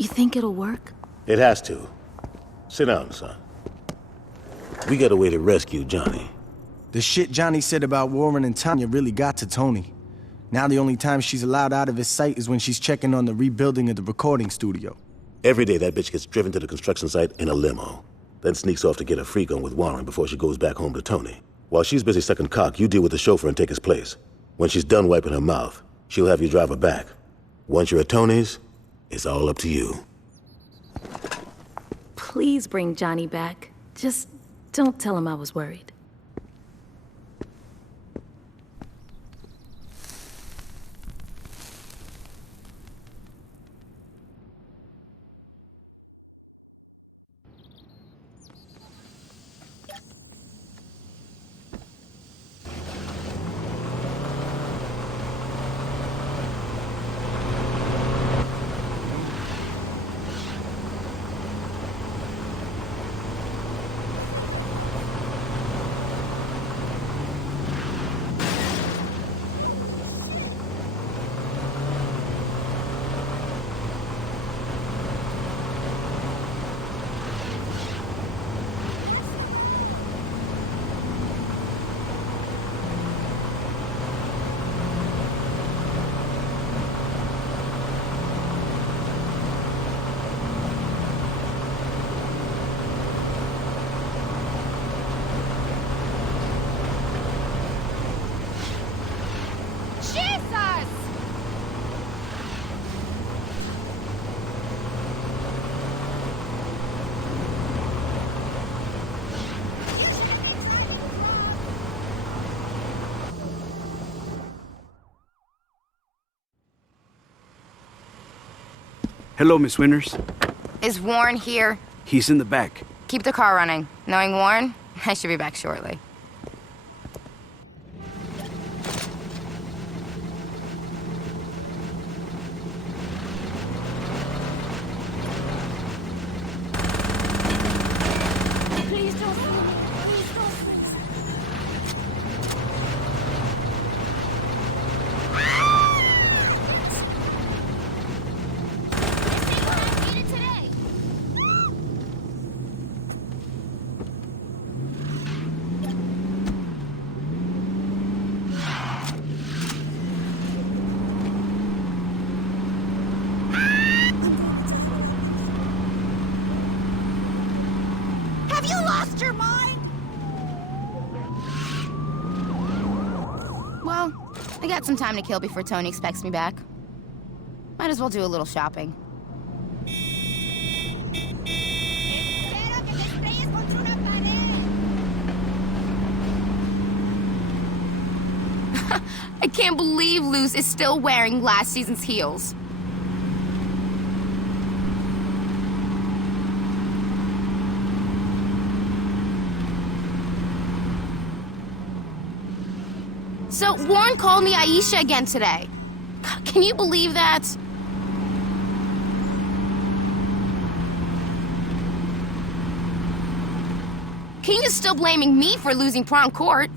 You think it'll work? It has to. Sit down, son. We got a way to rescue Johnny. The shit Johnny said about Warren and Tanya really got to Tony. Now the only time she's allowed out of his sight is when she's checking on the rebuilding of the recording studio. Every day that bitch gets driven to the construction site in a limo. Then sneaks off to get a freak on with Warren before she goes back home to Tony. While she's busy sucking cock, you deal with the chauffeur and take his place. When she's done wiping her mouth, she'll have you drive her back. Once you're at Tony's, it's all up to you. Please bring Johnny back. Just don't tell him I was worried. Hello, Miss Winters. Is Warren here? He's in the back. Keep the car running. Knowing Warren, I should be back shortly. Well, I got some time to kill before Tony expects me back. Might as well do a little shopping. I can't believe Luz is still wearing last season's heels. So, Warren called me Aisha again today. Can you believe that? King is still blaming me for losing prom court.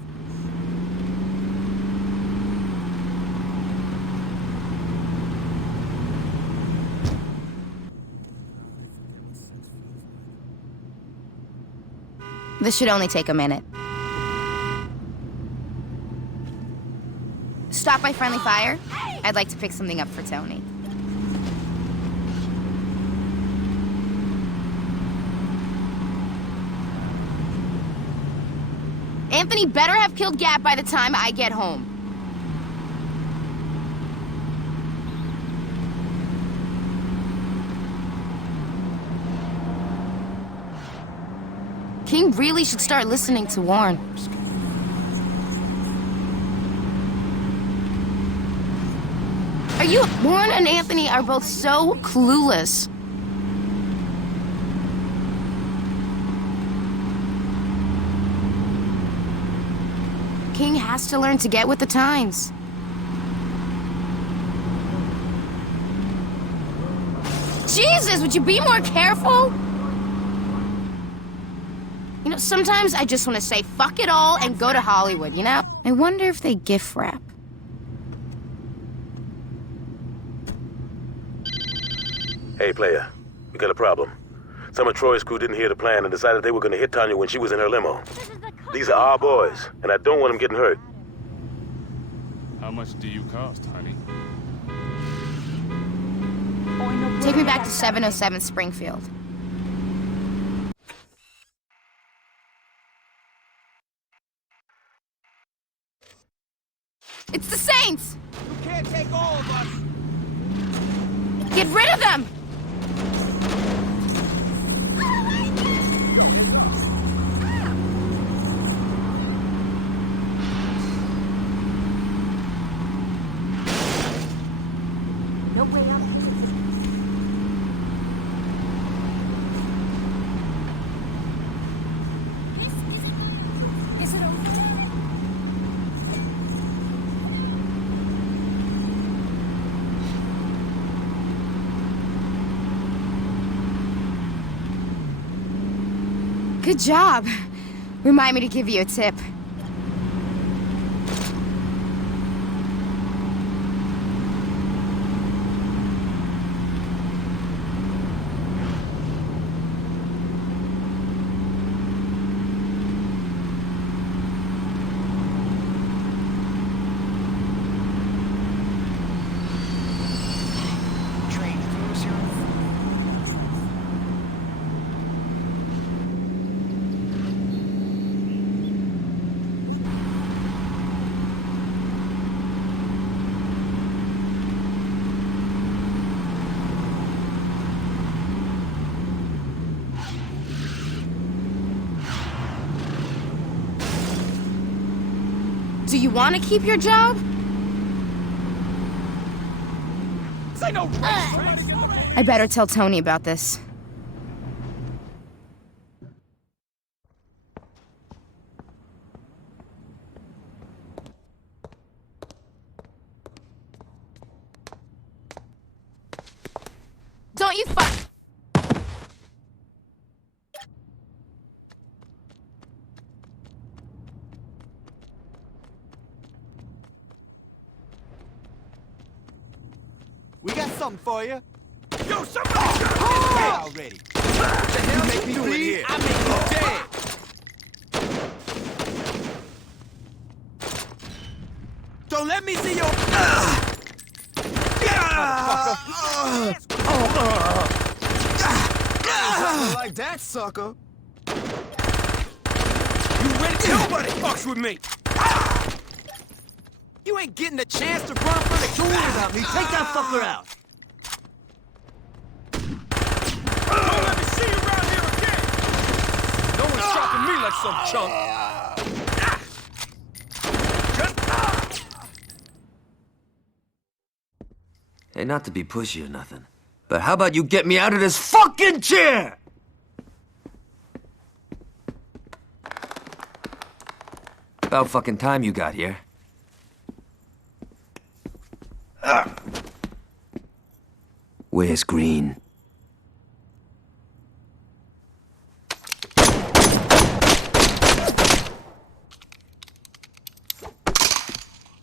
This should only take a minute. Stop by Friendly Fire. I'd like to pick something up for Tony. Anthony better have killed Gap by the time I get home. King really should start listening to Warren. Warren and Anthony are both so clueless. King has to learn to get with the times. Jesus, would you be more careful? You know, sometimes I just want to say fuck it all and go to Hollywood, you know? I wonder if they gift wrap. Hey, player. We got a problem. Some of Troy's crew didn't hear the plan and decided they were gonna hit Tanya when she was in her limo. These are our boys, and I don't want them getting hurt. How much do you cost, honey? Take me back to 707 Springfield. It's the Saints! You can't take all of us! Get rid of them! No way out. Is it okay? Good job. Remind me to give you a tip. Train through 0. Do you want to keep your job? Say no race! I better tell Tony about this. Don't you fuck... We got something for you. Yo, somebody shot this guy already. What the hell you make me doing here? I make you dead. Don't let me see your... Like that, sucker. You ready? Nobody fucks with me. You ain't getting a chance to run from the cool about me. Take that fucker out. Don't let me see you around here again. No one's shopping me like some chump. Hey, not to be pushy or nothing, but how about you get me out of this fucking chair? About fucking time you got here. Where's Green?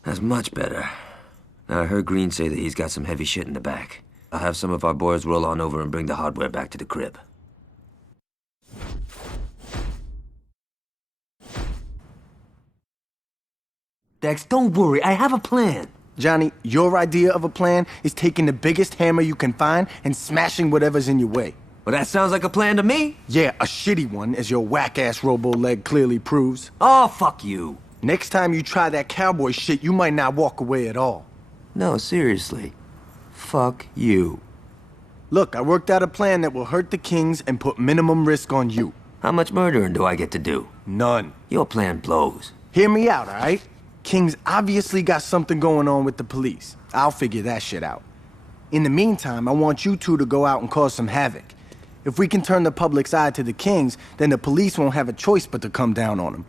That's much better. Now, I heard Green say that he's got some heavy shit in the back. I'll have some of our boys roll on over and bring the hardware back to the crib. Dex, don't worry. I have a plan. Johnny, your idea of a plan is taking the biggest hammer you can find and smashing whatever's in your way. Well, that sounds like a plan to me. Yeah, a shitty one, as your whack-ass robo-leg clearly proves. Oh, fuck you. Next time you try that cowboy shit, you might not walk away at all. No, seriously. Fuck you. Look, I worked out a plan that will hurt the Kings and put minimum risk on you. How much murdering do I get to do? None. Your plan blows. Hear me out, all right? Kings obviously got something going on with the police. I'll figure that shit out. In the meantime, I want you two to go out and cause some havoc. If we can turn the public's eye to the Kings, then the police won't have a choice but to come down on them.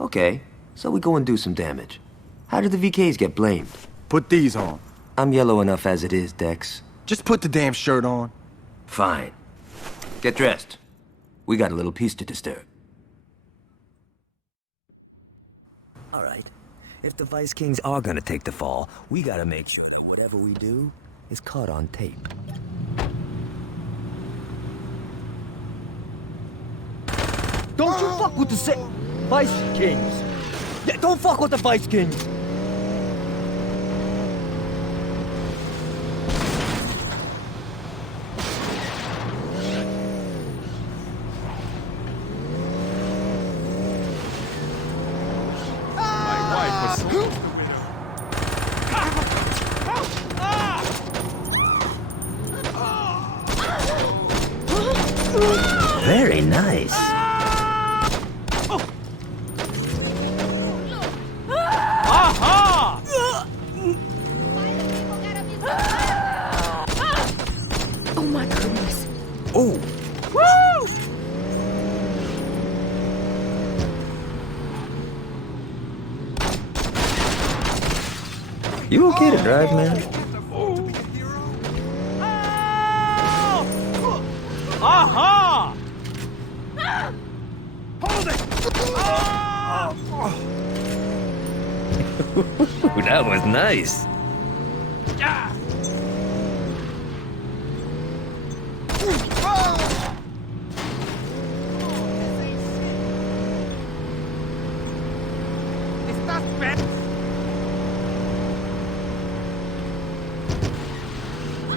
Okay, so we go and do some damage. How did the VKs get blamed? Put these on. I'm yellow enough as it is, Dex. Just put the damn shirt on. Fine. Get dressed. We got a little piece to disturb. All right. If the Vice Kings are gonna take the fall, we gotta make sure that whatever we do is caught on tape. Don't you fuck with the Vice Kings. Yeah, don't fuck with the Vice Kings. Very nice. Oh my goodness. Oh. You okay to drive, man? Aha! That was nice.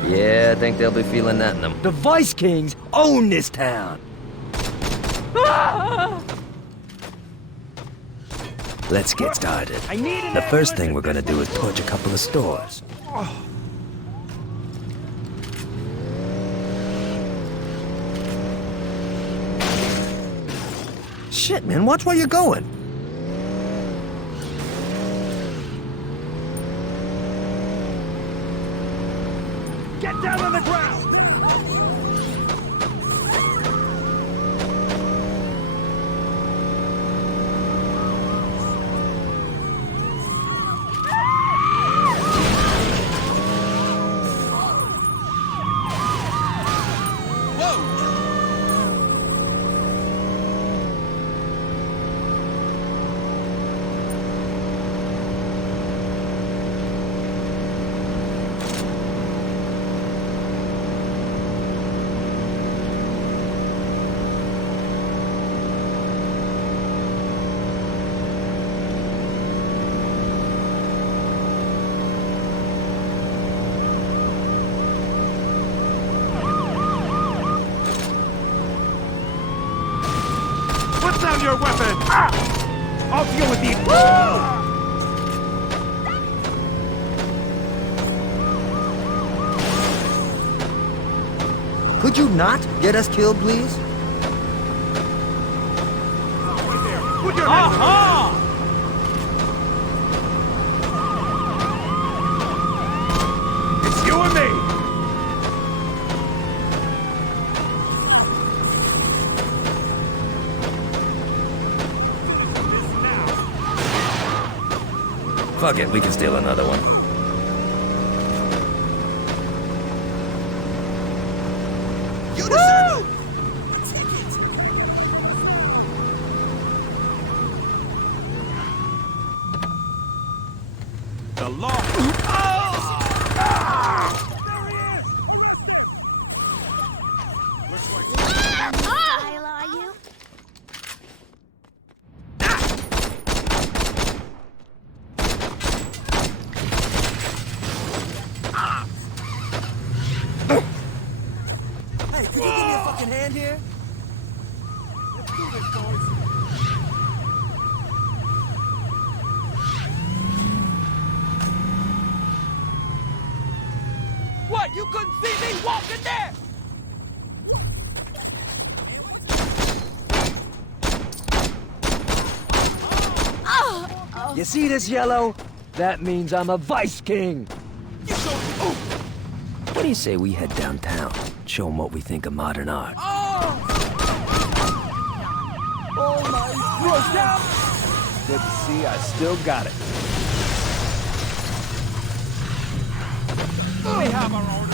Yeah, I think they'll be feeling that in them. The Vice Kings own this town. Let's get started. The first thing we're gonna do is torch a couple of stores. Shit, man, watch where you're going. Get down on the ground! Put down your weapon! I'll deal with these. Could you not get us killed, please? Put your Aha! It's you and me! Fuck it, we can steal another one. You deserve the law. There he is! Looks like Kyle, are you? Hey, could you give me a fucking hand here? Let's do this, boys. What? You couldn't see me walking there? You see this yellow? That means I'm a Vice King. What do you say we head downtown? Show them what we think of modern art. Oh my God! Good to see I still got it. We have our orders.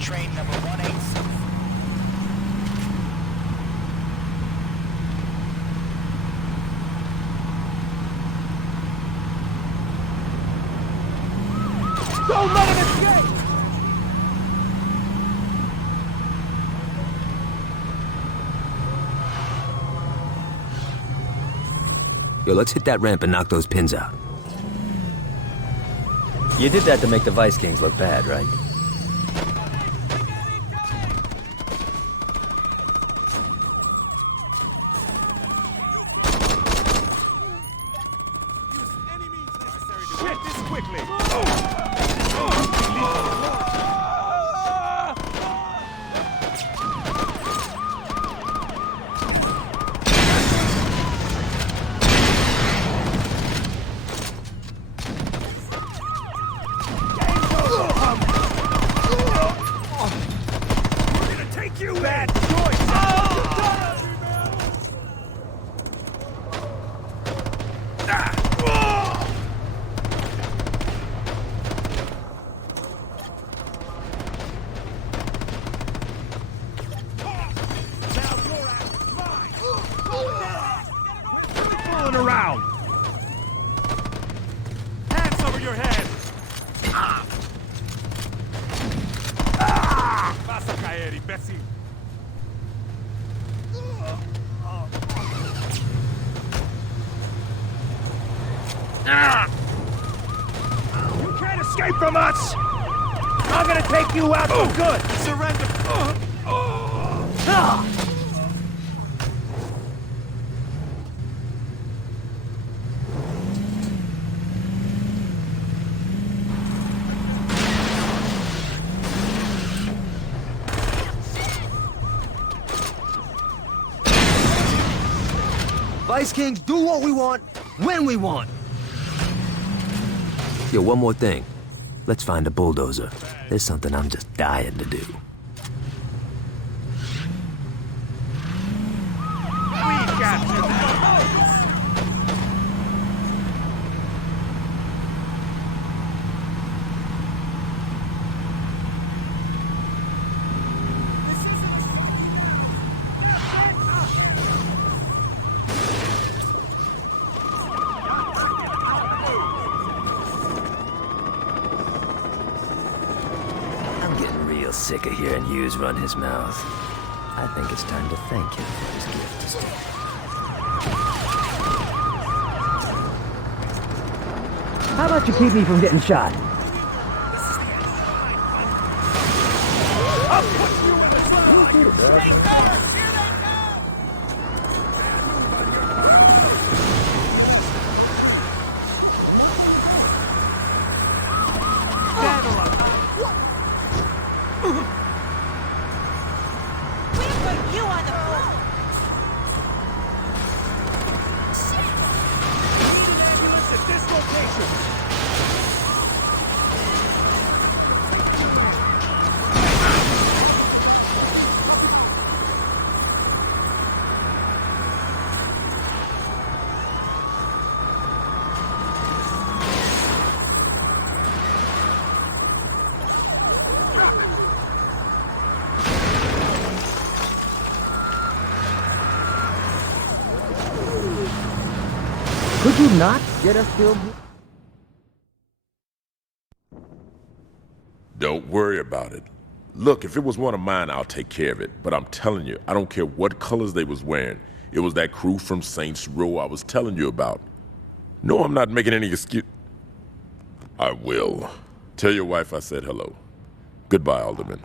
Train number 186. Don't let him escape! Yo, let's hit that ramp and knock those pins out. You did that to make the Vice Kings look bad, right? Quit this quickly! Bad choice! Fooling around! Hands over your head! Vas a caer, imbécil! You can't escape from us! I'm gonna take you out for good! Surrender! Vice Kings do what we want, when we want. Yo, one more thing. Let's find a bulldozer. There's something I'm just dying to do. We got you! I'm getting real sick of hearing Hughes run his mouth. I think it's time to thank him for his gift to Steve. How about you keep me from getting shot? I'll put you in the ground! Take cover! Here they come! You on the floor! Need an ambulance at this location! Could you not get us killed? Don't worry about it. Look, if it was one of mine, I'll take care of it. But I'm telling you, I don't care what colors they was wearing. It was that crew from Saints Row I was telling you about. No, I'm not making any excuse. I will. Tell your wife I said hello. Goodbye, Alderman.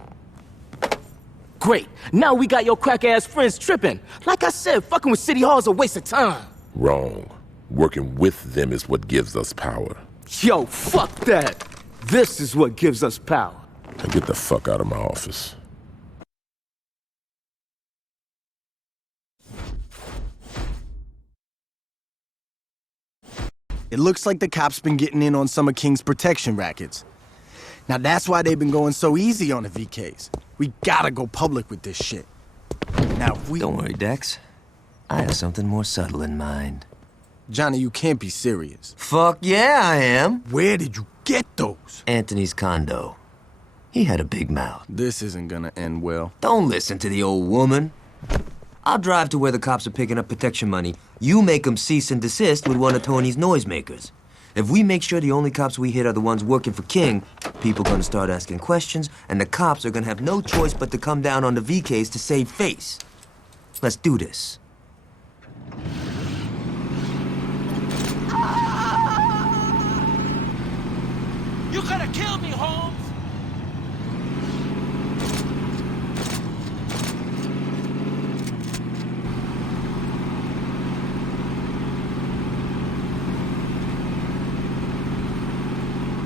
Great. Now we got your crack-ass friends tripping. Like I said, fucking with City Hall is a waste of time. Wrong. Working with them is what gives us power. Yo, fuck that. This is what gives us power. Now get the fuck out of my office. It looks like the cops been getting in on some of King's protection rackets. Now that's why they've been going so easy on the VKs. We gotta go public with this shit. Now if we... Don't worry, Dex. I have something more subtle in mind. Johnny, you can't be serious. Fuck yeah, I am. Where did you get those? Anthony's condo. He had a big mouth. This isn't gonna end well. Don't listen to the old woman. I'll drive to where the cops are picking up protection money. You make them cease and desist with one of Tony's noisemakers. If we make sure the only cops we hit are the ones working for King, people gonna start asking questions, and the cops are gonna have no choice but to come down on the VKs to save face. Let's do this. You could have killed me, Holmes!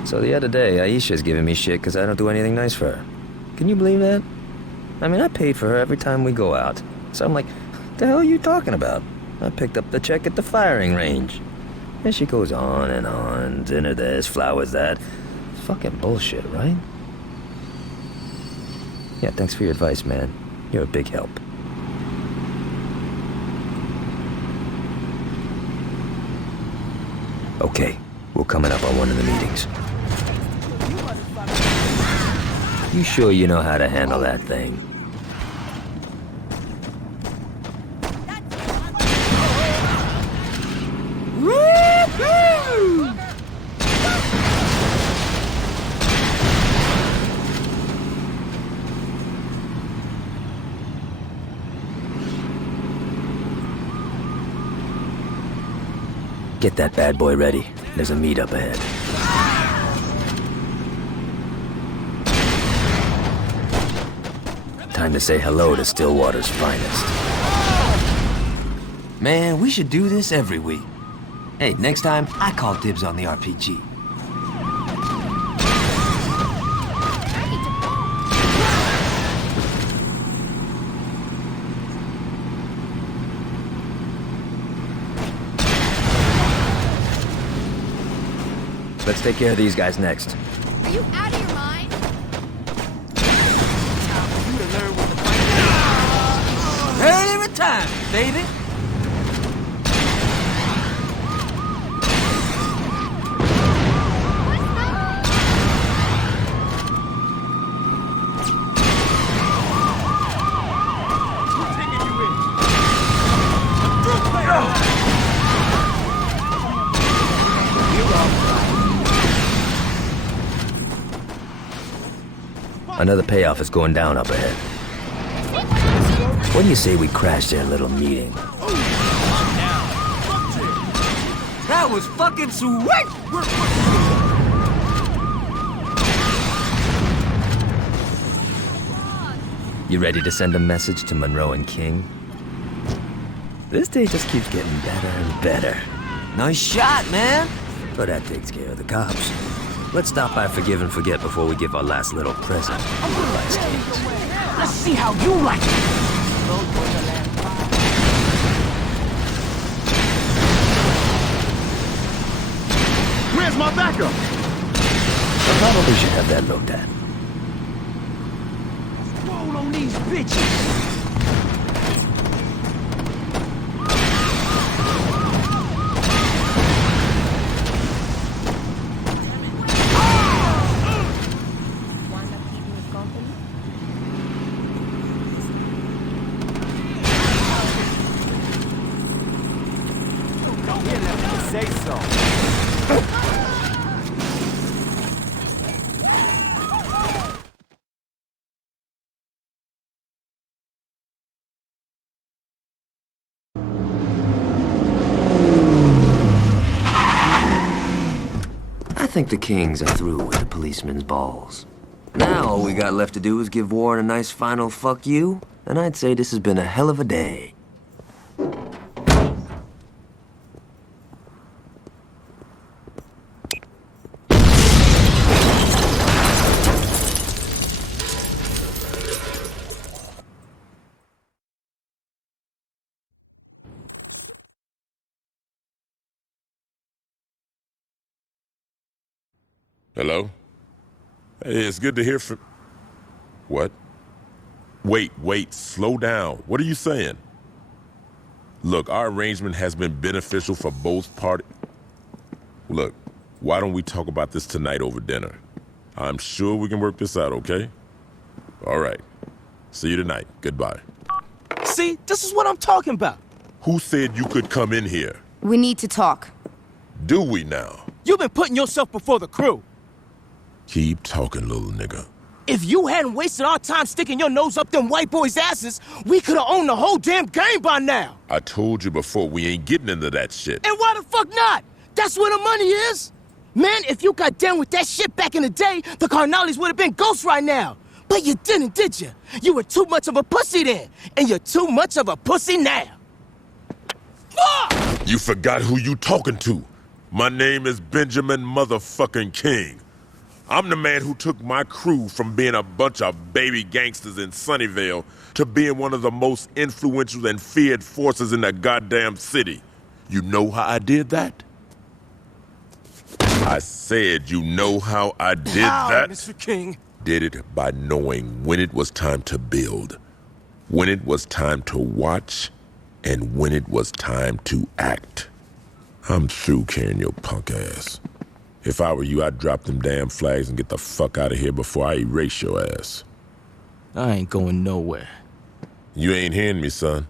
So the other day, Aisha's giving me shit because I don't do anything nice for her. Can you believe that? I mean, I paid for her every time we go out. So I'm like, what the hell are you talking about? I picked up the check at the firing range. And she goes on and on, dinner this, flowers that. It's fucking bullshit, right? Yeah, thanks for your advice, man. You're a big help. Okay, we're coming up on one of the meetings. You sure you know how to handle that thing? Get that bad boy ready. There's a meet up ahead. Time to say hello to Stillwater's finest. Man, we should do this every week. Hey, next time, I call dibs on the RPG. Let's take care of these guys next. Are you out of your mind? Early retirement, baby! Another payoff is going down up ahead. What do you say we crash their little meeting? That was fucking sweet! You ready to send a message to Monroe and King? This day just keeps getting better and better. Nice shot, man! But that takes care of the cops. Let's stop by Forgive and Forget before we give our last little present to the Vice Kings. Let's see how you like it. Where's my backup? I probably should have that looked at. Roll on these bitches. Say so. I think the Kings are through with the policeman's balls. Now all we got left to do is give Warren a nice final fuck you, and I'd say this has been a hell of a day. Hello? Hey, it's good to hear from... What? Wait, slow down. What are you saying? Look, our arrangement has been beneficial for both parties. Look, why don't we talk about this tonight over dinner? I'm sure we can work this out, okay? All right. See you tonight. Goodbye. See, this is what I'm talking about. Who said you could come in here? We need to talk. Do we now? You've been putting yourself before the crew. Keep talking, little nigga. If you hadn't wasted our time sticking your nose up them white boys' asses, we could have owned the whole damn game by now. I told you before, we ain't getting into that shit. And why the fuck not? That's where the money is. Man, if you got down with that shit back in the day, the Carnales would have been ghosts right now. But you didn't, did you? You were too much of a pussy then, and you're too much of a pussy now. Fuck! You forgot who you talking to. My name is Benjamin motherfucking King. I'm the man who took my crew from being a bunch of baby gangsters in Sunnyvale to being one of the most influential and feared forces in the goddamn city. You know how I did that? I said, you know how I did that? Mr. King? Did it by knowing when it was time to build, when it was time to watch, and when it was time to act. I'm through carrying your punk ass. If I were you, I'd drop them damn flags and get the fuck out of here before I erase your ass. I ain't going nowhere. You ain't hearing me, son.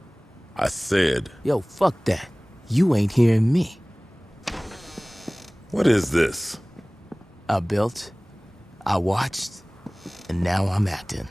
I said... Yo, fuck that. You ain't hearing me. What is this? I built, I watched, and now I'm acting.